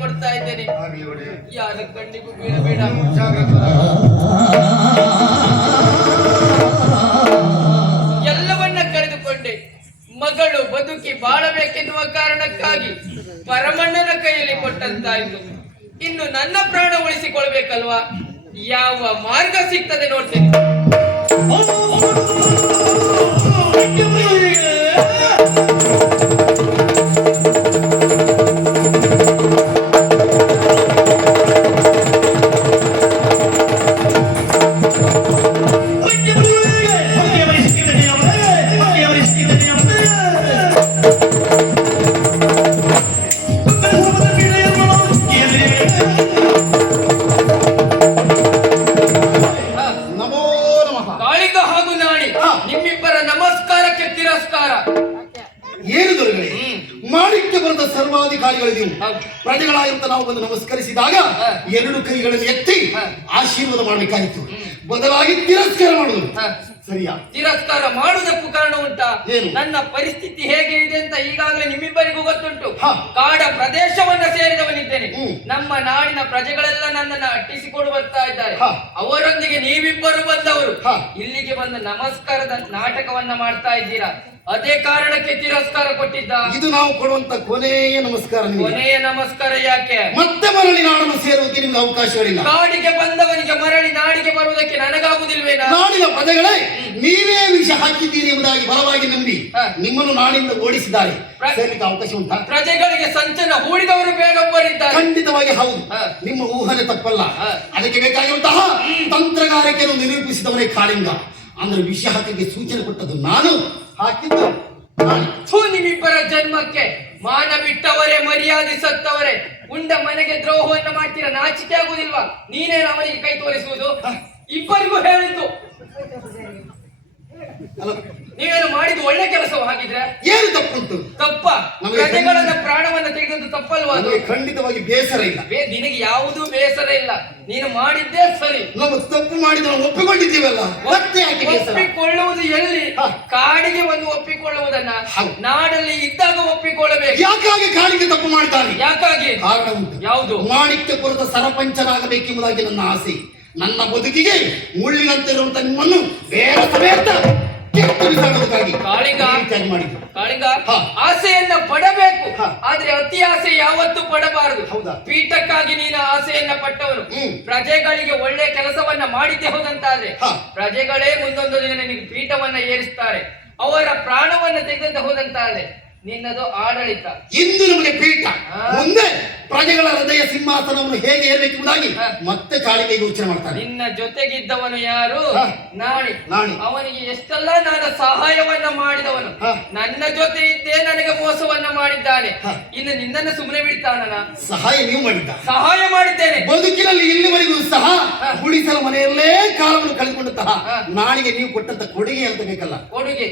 ಹೇಳಿಕೊಡ್ತಾ ಇದ್ದೇನೆ. ಯಾರ ಕಣ್ಣಿಗೂ ಬೀಳಬೇಡ. ಎಲ್ಲವನ್ನ ಕಳೆದುಕೊಂಡೆ. ಮಗಳು ಬದುಕಿ ಬಾಳಬೇಕೆನ್ನುವ ಕಾರಣಕ್ಕಾಗಿ ಪರಮಣ್ಣನ ಕೈಯಲ್ಲಿ ಕೊಟ್ಟಂತಾಯ್ತು. ಇನ್ನು ನನ್ನ ಪ್ರಾಣ ಉಳಿಸಿಕೊಳ್ಬೇಕಲ್ವಾ? ಯಾವ ಮಾರ್ಗ ಸಿಗ್ತದೆ ನೋಡ್ತೇನೆ. ನಿಮ್ಮಿಬ್ಬರ ನಮಸ್ಕಾರಕ್ಕೆ ತಿರಸ್ಕಾರ. ಏನು ದೊರೆಗಳೇ, ಮಾಡಿಕ್ಕೆ ಬರೆದ ಸರ್ವಾಧಿಕಾರಿಗಳು ನೀವು. ಪ್ರಜೆಗಳಾಗಿರುತ್ತ ನಾವು ಬಂದು ನಮಸ್ಕರಿಸಿದಾಗ ಎರಡು ಕೈಗಳನ್ನು ಎತ್ತಿ ಆಶೀರ್ವಾದ ಮಾಡಬೇಕಾಗಿತ್ತು. ಬದಲಾಗಿ ತಿರಸ್ಕಾರ ಮಾಡುವುದು ಸರಿಯಾ? ತಿರಸ್ಕಾರ ಮಾಡುವುದಕ್ಕೂ ಕಾರಣ ಉಂಟಾ? ನನ್ನ ಪರಿಸ್ಥಿತಿ ಹೇಗೆ ಇದೆ ಅಂತ ಈಗಾಗಲೇ ನಿಮ್ಮಿಬ್ಬರಿಗೂ ಗೊತ್ತುಂಟು. ಕಾಡ ಪ್ರದೇಶವನ್ನ ಸೇರಿದವನಿದ್ದೇನೆ. ನಮ್ಮ ನಾಡಿನ ಪ್ರಜೆಗಳೆಲ್ಲ ನನ್ನನ್ನು ಅಟ್ಟಿಸಿಕೊಂಡು ಬರ್ತಾ ಇದ್ದಾರೆ. ಅವರೊಂದಿಗೆ ನೀವಿಬ್ಬರು ಬಂದವರು ಇಲ್ಲಿಗೆ ಬಂದು ನಮಸ್ಕಾರದ ನಾಟಕವನ್ನ ಮಾಡ್ತಾ ಇದ್ದೀರಾ. ಅದೇ ಕಾರಣಕ್ಕೆ ತಿರಸ್ಕಾರ ಕೊಟ್ಟಿದ್ದ. ಇದು ನಾವು ಕೊಡುವಂತ ಕೊನೆಯ ನಮಸ್ಕಾರ. ಕೊನೆಯ ನಮಸ್ಕಾರ ಯಾಕೆ? ಮತ್ತೆ ಮರಳಿ ನಾಡನ್ನು ಸೇರುವುದಕ್ಕೆ ನಿಮ್ಗೆ ಅವಕಾಶಗಳಿಲ್ಲ. ಕಾಡಿಗೆ ಬಂದವನಿಗೆ ಮರಳಿ ನಾಡಿಗೆ ಬರುವುದಕ್ಕೆ ನನಗಾಗುವುದಿಲ್ವೇನಾ? ನಾಡಿನ ಪ್ರಜೆಗಳೇ ನೀವೇ ವಿಷ ಹಾಕಿದ್ದೀರಿ ಎಂಬುದಾಗಿ ಬಲವಾಗಿ ನಂಬಿ ನಿಮ್ಮನ್ನು ನಾಡಿನಿಂದ ಓಡಿಸಿದ್ದಾರೆ. ಸೇರ್ಲಿಕ್ಕೆ ಅವಕಾಶ ಉಂಟಾ? ಪ್ರಜೆಗಳಿಗೆ ಸಂಚನ ಹೂಡಿದವರು ಬೇರೊಬ್ಬರಿದ್ದಾರೆ. ಖಂಡಿತವಾಗಿ ಹೌದು, ನಿಮ್ಮ ಊಹನೆ ತಪ್ಪಲ್ಲ. ಅದಕ್ಕೆ ಬೇಕಾಗಿರುವಂತಹ ತಂತ್ರಗಾರಿಕೆಯನ್ನು ನಿರೂಪಿಸಿದವನೇ ಕಾಳಿಂಗ. ಅಂದ್ರೆ ವಿಷ ಹಾಕಿಗೆ ಸೂಚನೆ ಕೊಟ್ಟದ್ದು ನಾನು, ಹಾಕಿದ್ದು ನಿಮ್ಮಿಬ್ಬರ ಜನ್ಮಕ್ಕೆ ಮಾನ ಬಿಟ್ಟವರೇ, ಮರ್ಯಾದೆ ಸತ್ತವರೇ, ಉಂಡ ಮನೆಗೆ ದ್ರೋಹವನ್ನು ಮಾಡ್ತೀರಾ. ನಾಚಿಕೆ ಆಗುವುದಿಲ್ವಾ? ನೀನೇನು ಅವನಿಗೆ ಕೈ ತೋರಿಸುವುದು? ಇಬ್ಬರಿಗೂ ಹೇಳಿದ್ದು. ನೀವೇನು ಮಾಡಿದ್ದು ಒಳ್ಳೆ ಕೆಲಸವು ಹಾಗಿದ್ರೆ ಏನು ತಪ್ಪುಂಟು? ತಪ್ಪ. ಪ್ರಜೆಗಳನ್ನ ಪ್ರಾಣವನ್ನ ತೆಗೆದದ್ದು ತಪ್ಪಲ್ವಾ? ಖಂಡಿತವಾಗಿ ಬೇಸರ ಇಲ್ಲ. ನಿನಗೆ ಯಾವುದೂ ಬೇಸರ ಇಲ್ಲ. ನೀನು ಮಾಡಿದ್ದೇ ಸರಿ. ನಾವು ತಪ್ಪು ಮಾಡಿದ ಒಪ್ಪಿಕೊಂಡಿದ್ದೀವಲ್ಲ, ಒಪ್ಪಿಕೊಳ್ಳುವುದು ಎಲ್ಲಿ? ಕಾಡಿಗೆ ಒಂದು ಒಪ್ಪಿಕೊಳ್ಳುವುದನ್ನ ನಾಡಲ್ಲಿ ಇದ್ದಾಗ ಒಪ್ಪಿಕೊಳ್ಳಬೇಕು. ಯಾಕಾಗಿ ಕಾಡಿಗೆ ತಪ್ಪು ಮಾಡಿದ್ದಾನೆ? ಯಾಕಾಗಿ? ಕಾರಣ ಉಂಟು. ಯಾವುದು? ಮಾಣಿಕ್ಯಪುರದ ಸರಪಂಚನಾಗಬೇಕೆಂಬುದಾಗಿ ನನ್ನ ಆಸೆ. ನನ್ನ ಬದುಕಿಗೆ ಮುಳ್ಳಿನಂತಿರುವಂತ ನಿಮ್ಮನ್ನು ಕಾಳಿಂಗ, ಆಸೆಯನ್ನ ಪಡಬೇಕು, ಆದ್ರೆ ಅತಿ ಆಸೆ ಯಾವತ್ತೂ ಪಡಬಾರದು. ಪೀಠಕ್ಕಾಗಿ ನೀನು ಆಸೆಯನ್ನ ಪಟ್ಟವನು. ಪ್ರಜೆಗಳಿಗೆ ಒಳ್ಳೆ ಕೆಲಸವನ್ನ ಮಾಡಿದ್ದೆ ಹೋದಂತಾದ್ರೆ ಪ್ರಜೆಗಳೇ ಮುಂದೊಂದು ದಿನ ನಿನಗೆ ಪೀಠವನ್ನ ಏರಿಸ್ತಾರೆ. ಅವರ ಪ್ರಾಣವನ್ನ ತೆಗೆದಂತೆ ಹೋದಂತಾದ್ರೆ ನಿನ್ನದು ಆಡಳಿತ. ಇಂದು ನಮಗೆ ಪೀಠ, ಮುಂದೆ ಪ್ರಜೆಗಳ ಹೃದಯ ಸಿಂಹಾಸನವನ್ನು ಹೇಗೆ ಏರಬೇಕೆಂಬುದಾಗಿ ಮತ್ತೆ ಕಾಳಿಗೆ ಯೋಚನೆ ಮಾಡ್ತಾನೆ. ನಿನ್ನ ಜೊತೆಗಿದ್ದವನು ಯಾರು? ನಾಣಿ. ಅವನಿಗೆ ಎಷ್ಟೆಲ್ಲ ನಾನು ಸಹಾಯವನ್ನ ಮಾಡಿದವನು. ನನ್ನ ಜೊತೆ ಇದ್ದೇ ನನಗೆ ಮೋಸವನ್ನ ಮಾಡಿದ್ದಾನೆ. ಇನ್ನು ನಿನ್ನನ್ನು ಸುಮ್ಮನೆ ಬಿಡ್ತಾನ? ಸಹಾಯ ನೀವು ಮಾಡಿದ್ದ? ಸಹಾಯ ಮಾಡಿದ್ದೇನೆ. ಬದುಕಿನಲ್ಲಿ ಇಲ್ಲಿವರೆಗೂ ಸಹ ಗುಡಿಸಲು ಮನೆಯಲ್ಲೇ ಕಾಲವನ್ನು ಕಳೆದುಕೊಂಡಂತಹ ನಾಣಿಗೆ ನೀವು ಕೊಟ್ಟಂತ ಕೊಡುಗೆ ಅಂತ ಬೇಕಲ್ಲ? ಕೊಡುಗೆ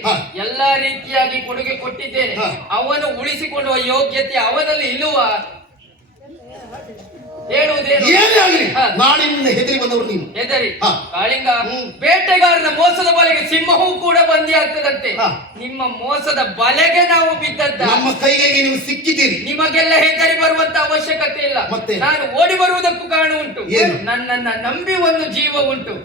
ಎಲ್ಲಾ ರೀತಿಯಾಗಿ ಕೊಡುಗೆ ಕೊಟ್ಟಿದ್ದೇನೆ. ಅವನು ಉಳಿಸಿಕೊಳ್ಳುವ ಯೋಗ್ಯತೆ ಅವನಲ್ಲಿ ಇಲ್ಲುವ? ನಾಡಿನಿಂದ ಹೆದರಿ ಬಂದವರು ನೀವು. ಹೆದರಿ? ಕಾಳಿಂಗ, ಬೇಟೆಗಾರನ ಮೋಸದ ಬಲೆಗೆ ಸಿಂಹವೂ ಕೂಡ ಬಂದಿ ಆಗ್ತದಂತೆ. ನಿಮ್ಮ ಮೋಸದ ಬಲೆಗೆ ನಾವು ಬಿದ್ದದ್ದ. ನಮ್ಮ ಕೈಗೆ ನೀವು ಸಿಕ್ಕಿದ್ದೀರಿ. ನಿಮಗೆಲ್ಲ ಹೆದರಿ ಬರುವಂತ ಅವಶ್ಯಕತೆ ಇಲ್ಲ. ನಾನು ಓಡಿ ಬರುವುದಕ್ಕೂ ಕಾರಣ ಉಂಟು. ನನ್ನನ್ನ ನಂಬಿ ಒಂದು ಜೀವ ಉಂಟು.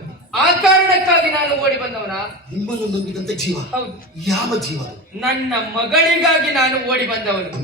ಆ ಕಾರಣಕ್ಕಾಗಿ ನಾನು ಓಡಿ ಬಂದವನ. ನಿಮ್ಮನ್ನು ನಂಬಿದಂತ ಜೀವ? ಹೌದು. ಯಾವ ಜೀವ? ನನ್ನ ಮಗಳಿಗಾಗಿ ನಾನು ಓಡಿ ಬಂದವನು.